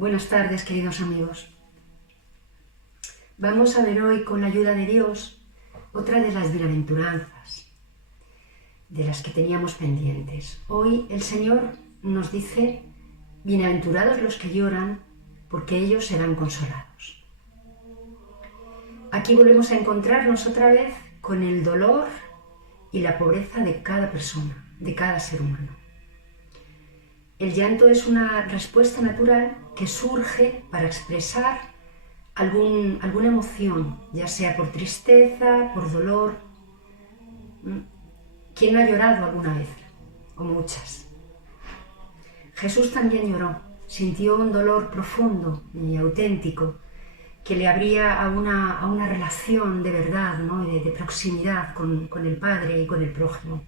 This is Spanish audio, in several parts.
Buenas tardes, queridos amigos. Vamos a ver hoy, con la ayuda de Dios, otra de las bienaventuranzas, de las que teníamos pendientes. Hoy el Señor nos dice: bienaventurados los que lloran, porque ellos serán consolados. Aquí volvemos a encontrarnos otra vez con el dolor y la pobreza de cada persona, de cada ser humano. El llanto es una respuesta natural que surge para expresar alguna emoción, ya sea por tristeza, por dolor. ¿Quién no ha llorado alguna vez? O muchas. Jesús también lloró, sintió un dolor profundo y auténtico que le abría a una relación de verdad, ¿no? de proximidad con el Padre y con el prójimo.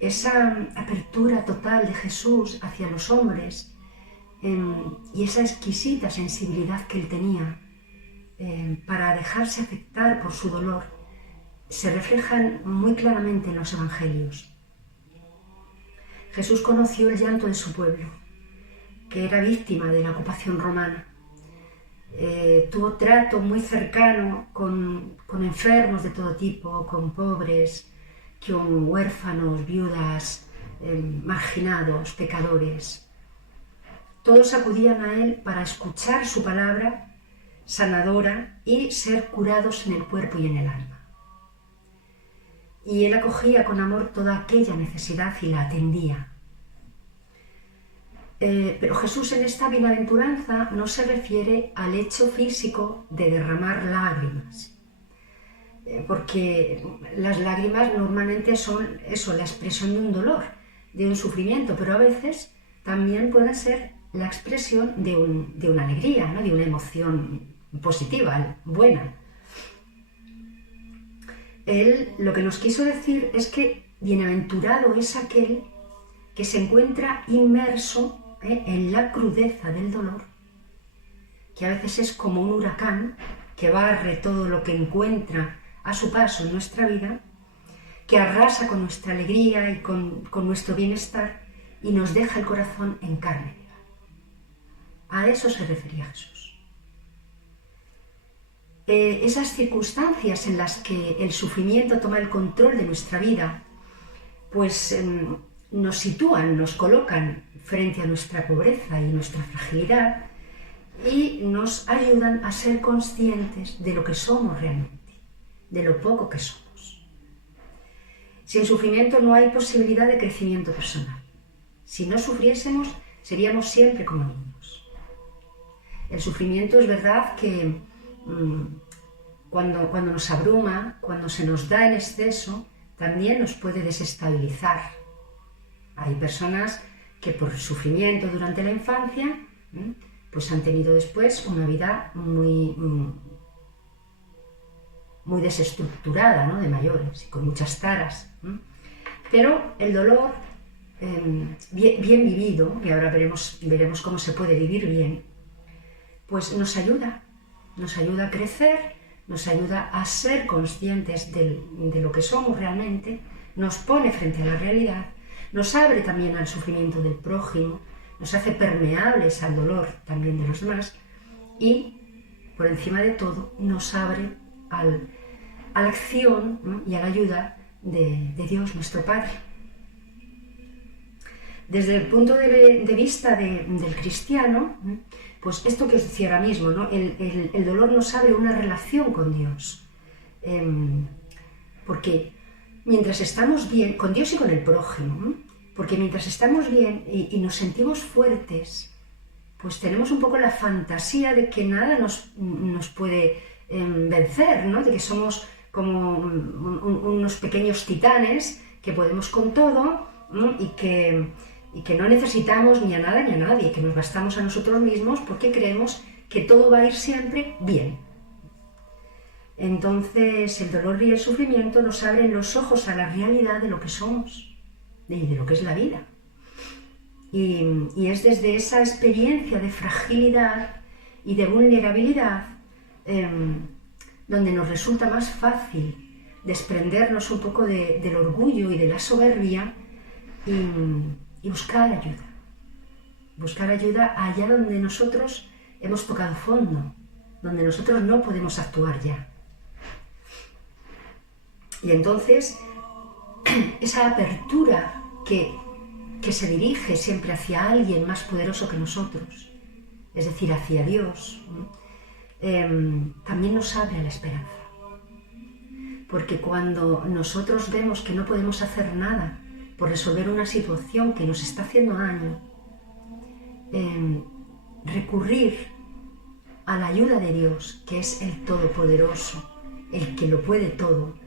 Esa apertura total de Jesús hacia los hombres y esa exquisita sensibilidad que él tenía para dejarse afectar por su dolor se reflejan muy claramente en los evangelios. Jesús conoció el llanto de su pueblo, que era víctima de la ocupación romana. Tuvo trato muy cercano con enfermos de todo tipo, con pobres, con huérfanos, viudas, marginados, pecadores. Todos acudían a él para escuchar su palabra sanadora y ser curados en el cuerpo y en el alma. Y él acogía con amor toda aquella necesidad y la atendía. Pero Jesús en esta bienaventuranza no se refiere al hecho físico de derramar lágrimas, porque las lágrimas normalmente son eso, la expresión de un dolor, de un sufrimiento, pero a veces también puede ser la expresión de una alegría, ¿no? De una emoción positiva, buena. Él lo que nos quiso decir es que bienaventurado es aquel que se encuentra inmerso en la crudeza del dolor, que a veces es como un huracán que barre todo lo que encuentra a su paso en nuestra vida, que arrasa con nuestra alegría y con nuestro bienestar y nos deja el corazón en carne viva. A eso se refería Jesús. Esas circunstancias en las que el sufrimiento toma el control de nuestra vida, pues nos sitúan, nos colocan frente a nuestra pobreza y nuestra fragilidad y nos ayudan a ser conscientes de lo que somos realmente, de lo poco que somos. Sin sufrimiento no hay posibilidad de crecimiento personal. Si no sufriésemos, seríamos siempre como niños. El sufrimiento es verdad que cuando nos abruma, cuando se nos da en exceso, también nos puede desestabilizar. Hay personas que por sufrimiento durante la infancia, pues han tenido después una vida muy desestructurada, ¿no? De mayores y con muchas taras. Pero el dolor bien vivido, y ahora veremos cómo se puede vivir bien, pues nos ayuda a crecer, nos ayuda a ser conscientes de lo que somos realmente, nos pone frente a la realidad, nos abre también al sufrimiento del prójimo, nos hace permeables al dolor también de los demás y, por encima de todo, nos abre a la acción, ¿no? Y a la ayuda de Dios, nuestro Padre. Desde el punto de vista del cristiano, pues esto que os decía ahora mismo, ¿no? El dolor nos abre una relación con Dios. Porque mientras estamos bien, con Dios y con el prójimo, porque mientras estamos bien y nos sentimos fuertes, pues tenemos un poco la fantasía de que nada nos puede vencer, ¿no? De que somos como unos pequeños titanes que podemos con todo, ¿no? y que no necesitamos ni a nada ni a nadie, que nos bastamos a nosotros mismos porque creemos que todo va a ir siempre bien. Entonces el dolor y el sufrimiento nos abren los ojos a la realidad de lo que somos y de lo que es la vida. Y es desde esa experiencia de fragilidad y de vulnerabilidad donde nos resulta más fácil desprendernos un poco del orgullo y de la soberbia y buscar ayuda. buscar ayuda allá donde nosotros hemos tocado fondo, donde nosotros no podemos actuar ya. Y entonces, esa apertura que se dirige siempre hacia alguien más poderoso que nosotros, es decir, hacia Dios, también nos abre a la esperanza. Porque cuando nosotros vemos que no podemos hacer nada por resolver una situación que nos está haciendo daño, recurrir a la ayuda de Dios, que es el Todopoderoso, el que lo puede todo,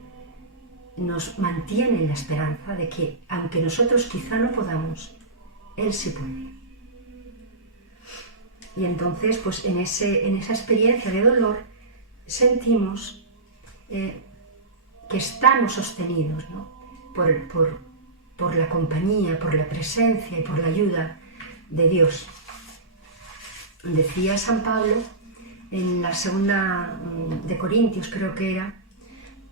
nos mantiene en la esperanza de que, aunque nosotros quizá no podamos, Él sí puede. Y entonces, pues en esa experiencia de dolor, sentimos que estamos sostenidos, ¿no? por la compañía, por la presencia y por la ayuda de Dios. Decía San Pablo en la segunda de Corintios, creo que era,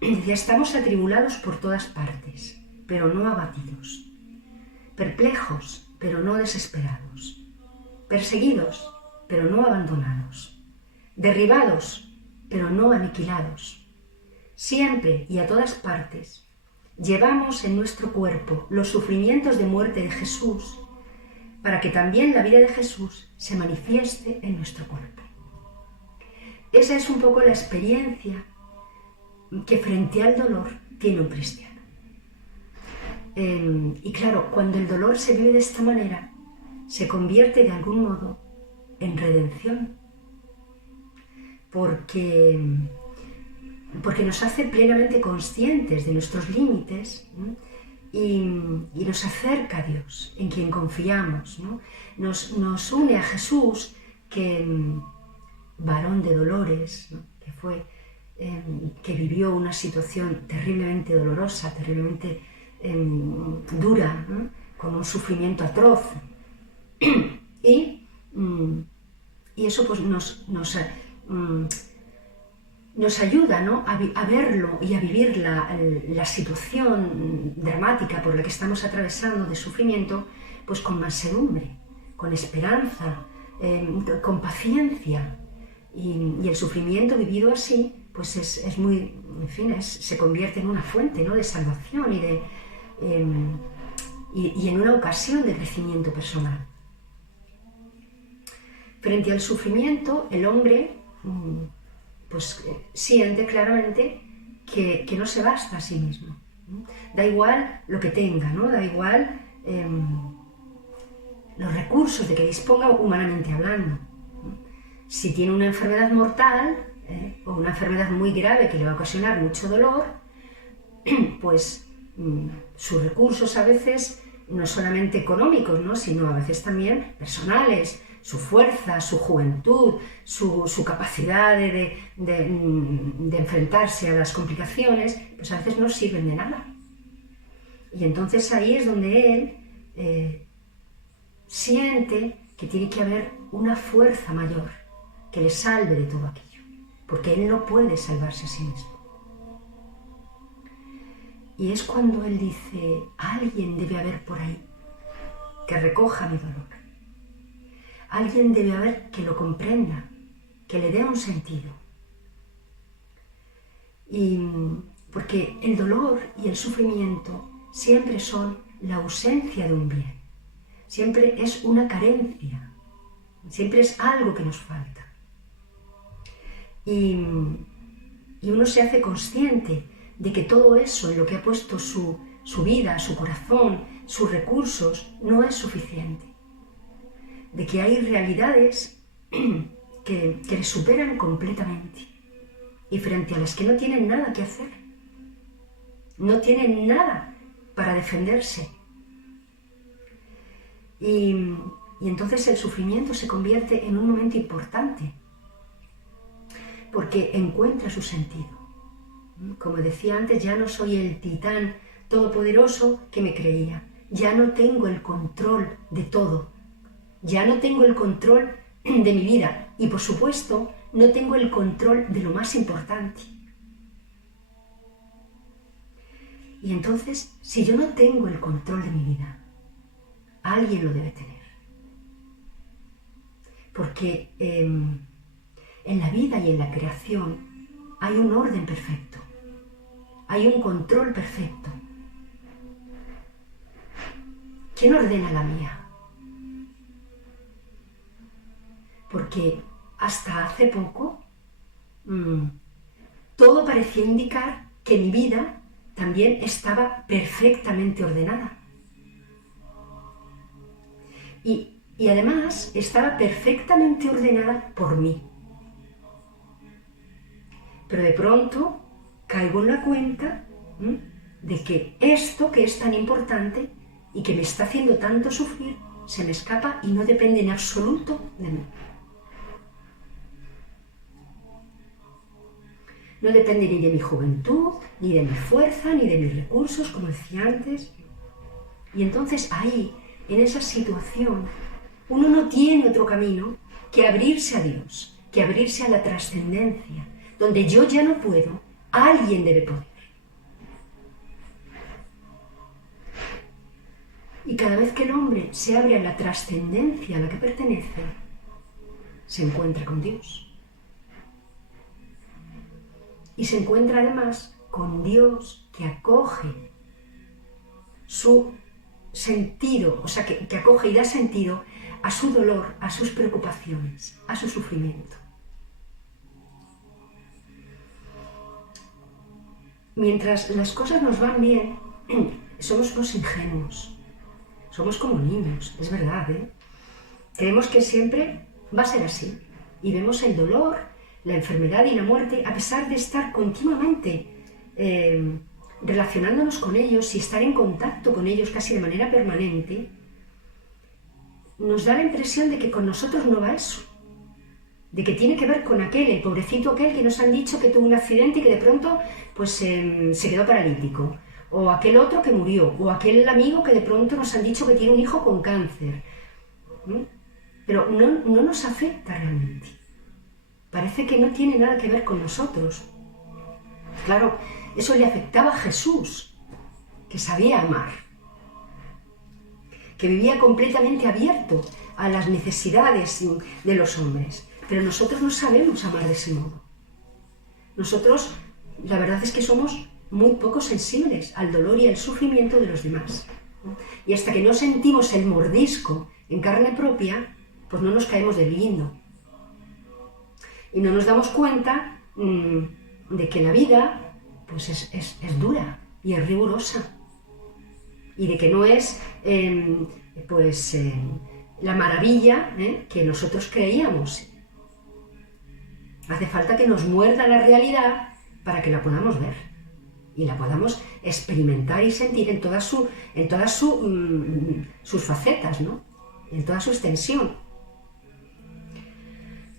decía: estamos atribulados por todas partes, pero no abatidos, perplejos, pero no desesperados, perseguidos, pero no abandonados, derribados, pero no aniquilados. Siempre y a todas partes llevamos en nuestro cuerpo los sufrimientos de muerte de Jesús, para que también la vida de Jesús se manifieste en nuestro cuerpo. Esa es un poco la experiencia que frente al dolor tiene un cristiano. Y claro, cuando el dolor se vive de esta manera, se convierte de algún modo en redención, porque nos hace plenamente conscientes de nuestros límites, ¿no? y nos acerca a Dios, en quien confiamos, ¿no? Nos une a Jesús, que varón de dolores, ¿no? que vivió una situación terriblemente dolorosa, terriblemente dura, ¿no? Con un sufrimiento atroz. Y eso pues nos ayuda, ¿no? a verlo y a vivir la situación dramática por la que estamos atravesando de sufrimiento, pues con mansedumbre, con esperanza, con paciencia. Y el sufrimiento vivido así, pues es muy, en fin, se convierte en una fuente, ¿no? de salvación y en una ocasión de crecimiento personal. Frente al sufrimiento, el hombre pues siente claramente que no se basta a sí mismo, ¿no? Da igual lo que tenga, ¿no? Da igual los recursos de que disponga humanamente hablando, ¿no? Si tiene una enfermedad mortal o una enfermedad muy grave que le va a ocasionar mucho dolor, pues sus recursos a veces no solamente económicos, ¿no? sino a veces también personales, su fuerza, su juventud, su capacidad de enfrentarse a las complicaciones, pues a veces no sirven de nada. Y entonces ahí es donde él siente que tiene que haber una fuerza mayor que le salve de todo aquello, porque él no puede salvarse a sí mismo. Y es cuando él dice: alguien debe haber por ahí que recoja mi dolor. Alguien debe haber que lo comprenda, que le dé un sentido. Y porque el dolor y el sufrimiento siempre son la ausencia de un bien. Siempre es una carencia. Siempre es algo que nos falta. Y uno se hace consciente de que todo eso en lo que ha puesto su vida, su corazón, sus recursos, no es suficiente. De que hay realidades que le superan completamente y frente a las que no tienen nada que hacer. No tienen nada para defenderse. Y entonces el sufrimiento se convierte en un momento importante porque encuentra su sentido. Como decía antes, ya no soy el titán todopoderoso que me creía. Ya no tengo el control de todo. Ya no tengo el control de mi vida y, por supuesto, no tengo el control de lo más importante. Y entonces, si yo no tengo el control de mi vida, alguien lo debe tener. porque en la vida y en la creación hay un orden perfecto, hay un control perfecto. ¿Quién ordena la mía? Porque hasta hace poco todo parecía indicar que mi vida también estaba perfectamente ordenada. Y además estaba perfectamente ordenada por mí. Pero de pronto caigo en la cuenta de que esto que es tan importante y que me está haciendo tanto sufrir, se me escapa y no depende en absoluto de mí. No depende ni de mi juventud, ni de mi fuerza, ni de mis recursos, como decía antes. Y entonces ahí, en esa situación, uno no tiene otro camino que abrirse a Dios, que abrirse a la trascendencia, donde yo ya no puedo, alguien debe poder. Y cada vez que el hombre se abre a la trascendencia a la que pertenece, se encuentra con Dios. Y se encuentra además con Dios que acoge su sentido, o sea, que acoge y da sentido a su dolor, a sus preocupaciones, a su sufrimiento. Mientras las cosas nos van bien, somos unos ingenuos, somos como niños, es verdad, ¿eh? Creemos que siempre va a ser así y vemos el dolor, la enfermedad y la muerte, a pesar de estar continuamente relacionándonos con ellos y estar en contacto con ellos casi de manera permanente, nos da la impresión de que con nosotros no va eso, de que tiene que ver con el pobrecito aquel que nos han dicho que tuvo un accidente y que de pronto pues, se quedó paralítico, o aquel otro que murió, o aquel amigo que de pronto nos han dicho que tiene un hijo con cáncer. Pero no nos afecta realmente. Parece que no tiene nada que ver con nosotros. Claro, eso le afectaba a Jesús, que sabía amar, que vivía completamente abierto a las necesidades de los hombres. Pero nosotros no sabemos amar de ese modo. Nosotros, la verdad es que somos muy poco sensibles al dolor y al sufrimiento de los demás. Y hasta que no sentimos el mordisco en carne propia, pues no nos caemos del guindo. Y no nos damos cuenta de que la vida pues es dura y es rigurosa. Y de que no es la maravilla que nosotros creíamos. Hace falta que nos muerda la realidad para que la podamos ver y la podamos experimentar y sentir en todas sus facetas, ¿no? En toda su extensión.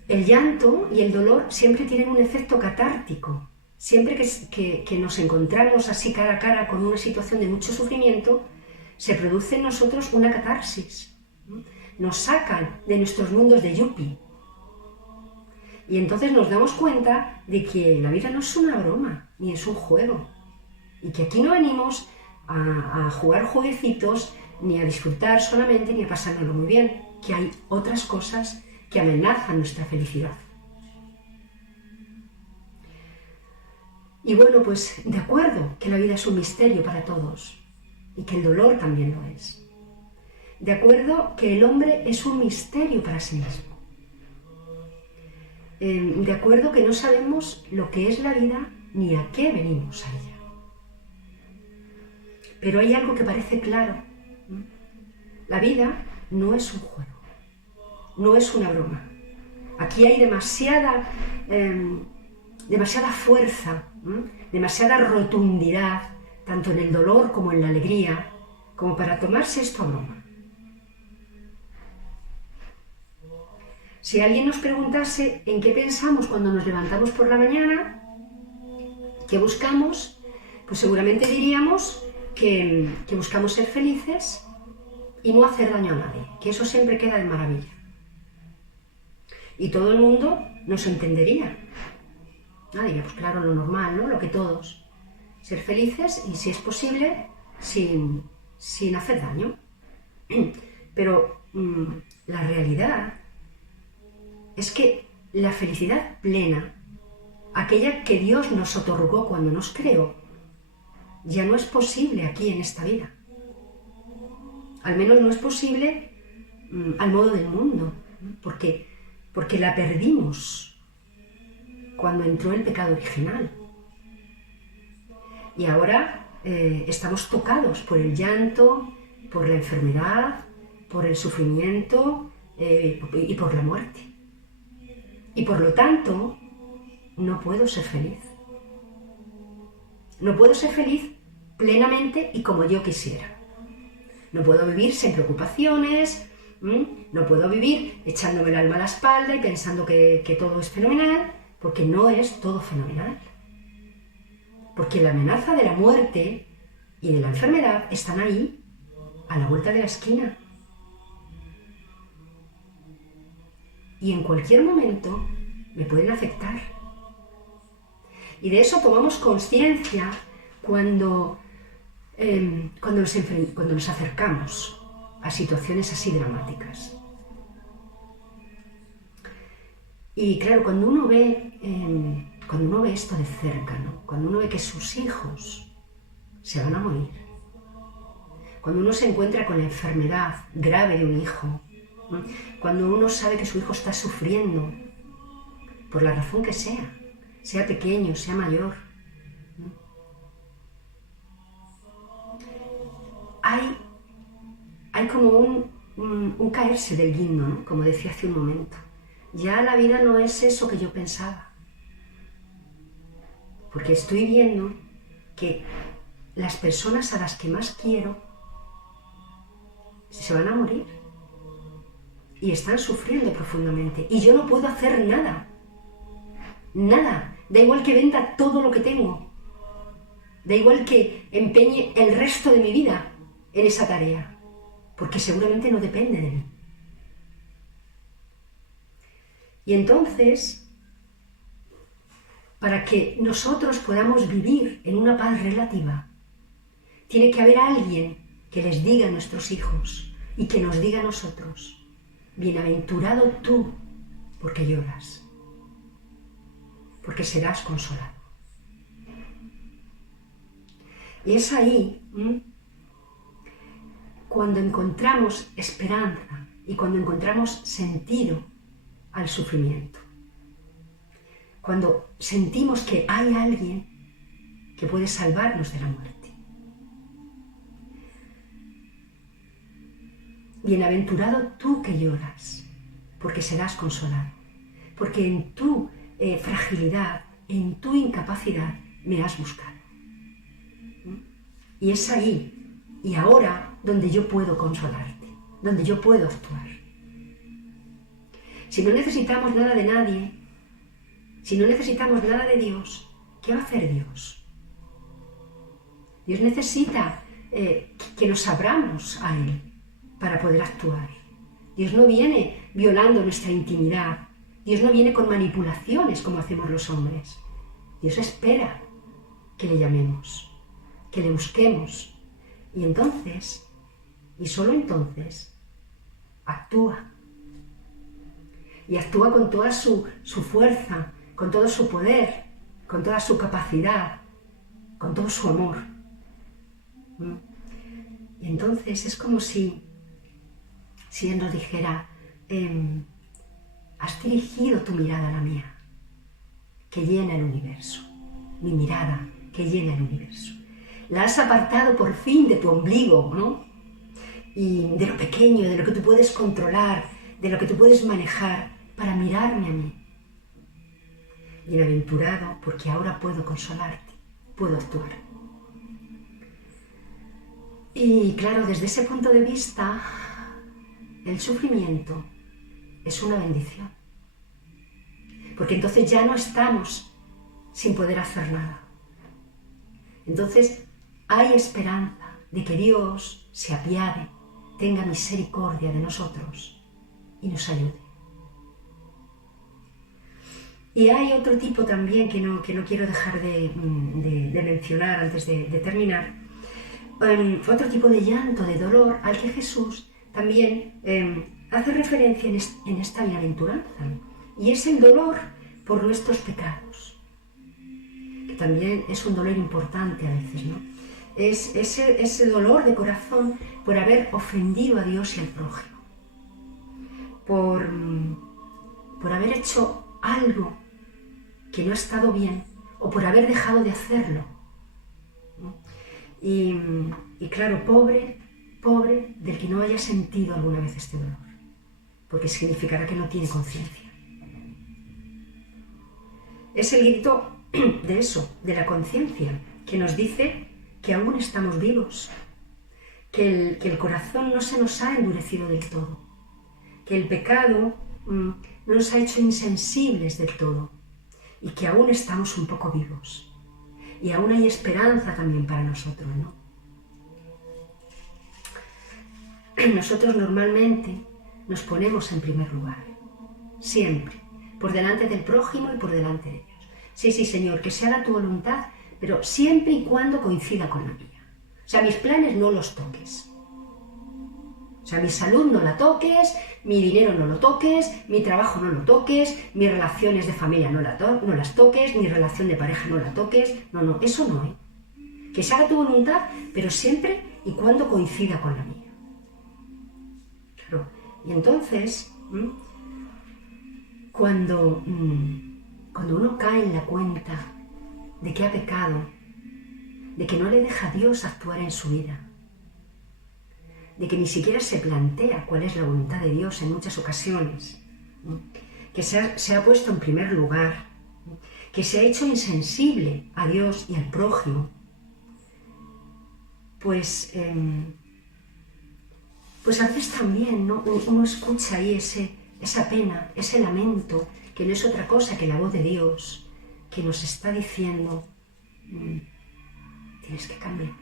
El llanto y el dolor siempre tienen un efecto catártico. Siempre que nos encontramos así cara a cara con una situación de mucho sufrimiento, se produce en nosotros una catarsis. Nos sacan de nuestros mundos de yuppie. Y entonces nos damos cuenta de que la vida no es una broma, ni es un juego. Y que aquí no venimos a jugar jueguecitos, ni a disfrutar solamente, ni a pasárnoslo muy bien. Que hay otras cosas que amenazan nuestra felicidad. Y bueno, pues de acuerdo que la vida es un misterio para todos y que el dolor también lo es. De acuerdo que el hombre es un misterio para sí mismo. De acuerdo que no sabemos lo que es la vida ni a qué venimos a ella. Pero hay algo que parece claro. La vida no es un juego, no es una broma. Aquí hay demasiada fuerza, demasiada rotundidad, tanto en el dolor como en la alegría, como para tomarse esto a broma. Si alguien nos preguntase en qué pensamos cuando nos levantamos por la mañana, qué buscamos, pues seguramente diríamos que buscamos ser felices y no hacer daño a nadie, que eso siempre queda de maravilla. Y todo el mundo nos entendería. Diría, pues claro, lo normal, ¿no? Lo que todos. Ser felices y, si es posible, sin hacer daño. Pero la realidad es que la felicidad plena, aquella que Dios nos otorgó cuando nos creó, ya no es posible aquí en esta vida. Al menos no es posible al modo del mundo, ¿no? Porque la perdimos cuando entró el pecado original. Y ahora estamos tocados por el llanto, por la enfermedad, por el sufrimiento y por la muerte. Y por lo tanto, no puedo ser feliz. No puedo ser feliz plenamente y como yo quisiera. No puedo vivir sin preocupaciones, no puedo vivir echándome el alma a la espalda y pensando que todo es fenomenal, porque no es todo fenomenal. Porque la amenaza de la muerte y de la enfermedad están ahí, a la vuelta de la esquina. Y en cualquier momento me pueden afectar. Y de eso tomamos conciencia cuando nos acercamos a situaciones así dramáticas. Y claro, cuando uno ve esto de cerca, ¿no? Cuando uno ve que sus hijos se van a morir, cuando uno se encuentra con la enfermedad grave de un hijo, ¿no? Cuando uno sabe que su hijo está sufriendo por la razón que sea pequeño, sea mayor, ¿no? Hay como un caerse del guindo, ¿no? Como decía hace un momento. Ya la vida no es eso que yo pensaba. Porque estoy viendo que las personas a las que más quiero se van a morir. Y están sufriendo profundamente. Y yo no puedo hacer nada. Nada. Da igual que venda todo lo que tengo. Da igual que empeñe el resto de mi vida en esa tarea. Porque seguramente no depende de mí. Y entonces, para que nosotros podamos vivir en una paz relativa, tiene que haber alguien que les diga a nuestros hijos y que nos diga a nosotros: bienaventurado tú, porque lloras, porque serás consolado. Y es ahí cuando encontramos esperanza y cuando encontramos sentido al sufrimiento. Cuando sentimos que hay alguien que puede salvarnos de la muerte. Bienaventurado tú que lloras, porque serás consolado. Porque en tu fragilidad, en tu incapacidad, me has buscado. Y es ahí y ahora donde yo puedo consolarte, donde yo puedo actuar. Si no necesitamos nada de nadie, si no necesitamos nada de Dios, ¿qué va a hacer Dios? Dios necesita que nos abramos a Él para poder actuar. Dios no viene violando nuestra intimidad. Dios no viene con manipulaciones como hacemos los hombres. Dios espera que le llamemos, que le busquemos. Y entonces, y solo entonces, actúa. Y actúa con toda su fuerza, con todo su poder, con toda su capacidad, con todo su amor. Y entonces es como si Él nos dijera: has dirigido tu mirada a la mía, que llena el universo. Mi mirada, que llena el universo. La has apartado por fin de tu ombligo, ¿no? Y de lo pequeño, de lo que tú puedes controlar, de lo que tú puedes manejar, para mirarme a mí. Bienaventurado, porque ahora puedo consolarte, puedo actuar. Y claro, desde ese punto de vista, el sufrimiento es una bendición. Porque entonces ya no estamos sin poder hacer nada. Entonces hay esperanza de que Dios se apiade, tenga misericordia de nosotros y nos ayude. Y hay otro tipo también que no quiero dejar de mencionar antes de terminar. Otro tipo de llanto, de dolor, al que Jesús también hace referencia en esta bienaventuranza. Y es el dolor por nuestros pecados, que también es un dolor importante a veces, ¿no? Es ese dolor de corazón por haber ofendido a Dios y al prójimo, por haber hecho algo que no ha estado bien o por haber dejado de hacerlo, ¿no? Y claro, pobre del que no haya sentido alguna vez este dolor, porque significará que no tiene conciencia. Es el grito de eso, de la conciencia, que nos dice que aún estamos vivos, que el corazón no se nos ha endurecido del todo, que el pecado no nos ha hecho insensibles del todo y que aún estamos un poco vivos y aún hay esperanza también para nosotros, ¿no? Nosotros normalmente nos ponemos en primer lugar, siempre, por delante del prójimo y por delante de ellos. Sí, Señor, que se haga tu voluntad, pero siempre y cuando coincida con la mía. O sea, mis planes no los toques. O sea, mi salud no la toques, mi dinero no lo toques, mi trabajo no lo toques, mis relaciones de familia no las toques, mi relación de pareja no la toques. No, eso no, ¿eh? Que se haga tu voluntad, pero siempre y cuando coincida con la mía. Claro. Y entonces, cuando uno cae en la cuenta de que ha pecado, de que no le deja a Dios actuar en su vida, de que ni siquiera se plantea cuál es la voluntad de Dios en muchas ocasiones, que se ha puesto en primer lugar, que se ha hecho insensible a Dios y al prójimo, pues a veces también, ¿no? Uno escucha ahí esa pena, ese lamento, que no es otra cosa que la voz de Dios, que nos está diciendo, tienes que cambiar.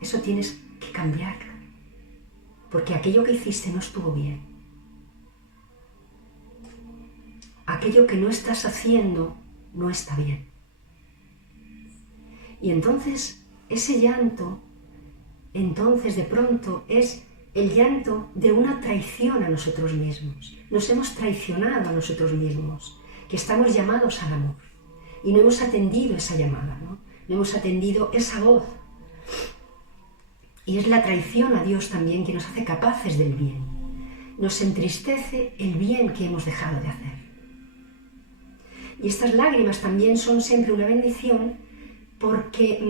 Eso tienes que cambiarlo, porque aquello que hiciste no estuvo bien. Aquello que no estás haciendo no está bien. Y entonces, ese llanto, de pronto es el llanto de una traición a nosotros mismos. Nos hemos traicionado a nosotros mismos, que estamos llamados al amor. Y no hemos atendido esa llamada, ¿no? No hemos atendido esa voz. Y es la traición a Dios también que nos hace capaces del bien. Nos entristece el bien que hemos dejado de hacer. Y estas lágrimas también son siempre una bendición porque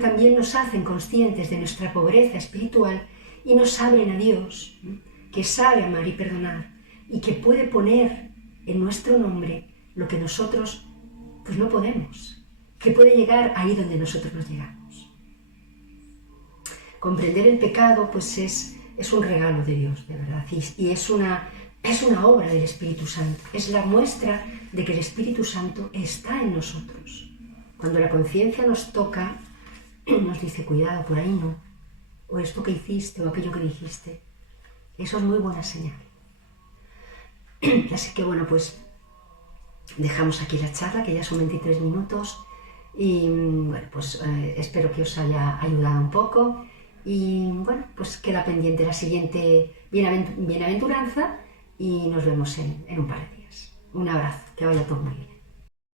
también nos hacen conscientes de nuestra pobreza espiritual y nos abren a Dios, que sabe amar y perdonar y que puede poner en nuestro nombre lo que nosotros pues no podemos, que puede llegar ahí donde nosotros nos llegamos. Comprender el pecado pues es un regalo de Dios, de verdad, y es una obra del Espíritu Santo, es la muestra de que el Espíritu Santo está en nosotros. Cuando la conciencia nos toca, nos dice, cuidado, por ahí no, o esto que hiciste o aquello que dijiste, eso es muy buena señal. Así que bueno, pues dejamos aquí la charla, que ya son 23 minutos, y bueno, pues espero que os haya ayudado un poco, y bueno, pues queda pendiente la siguiente bienaventuranza, y nos vemos en un par de días. Un abrazo, que vaya todo muy bien.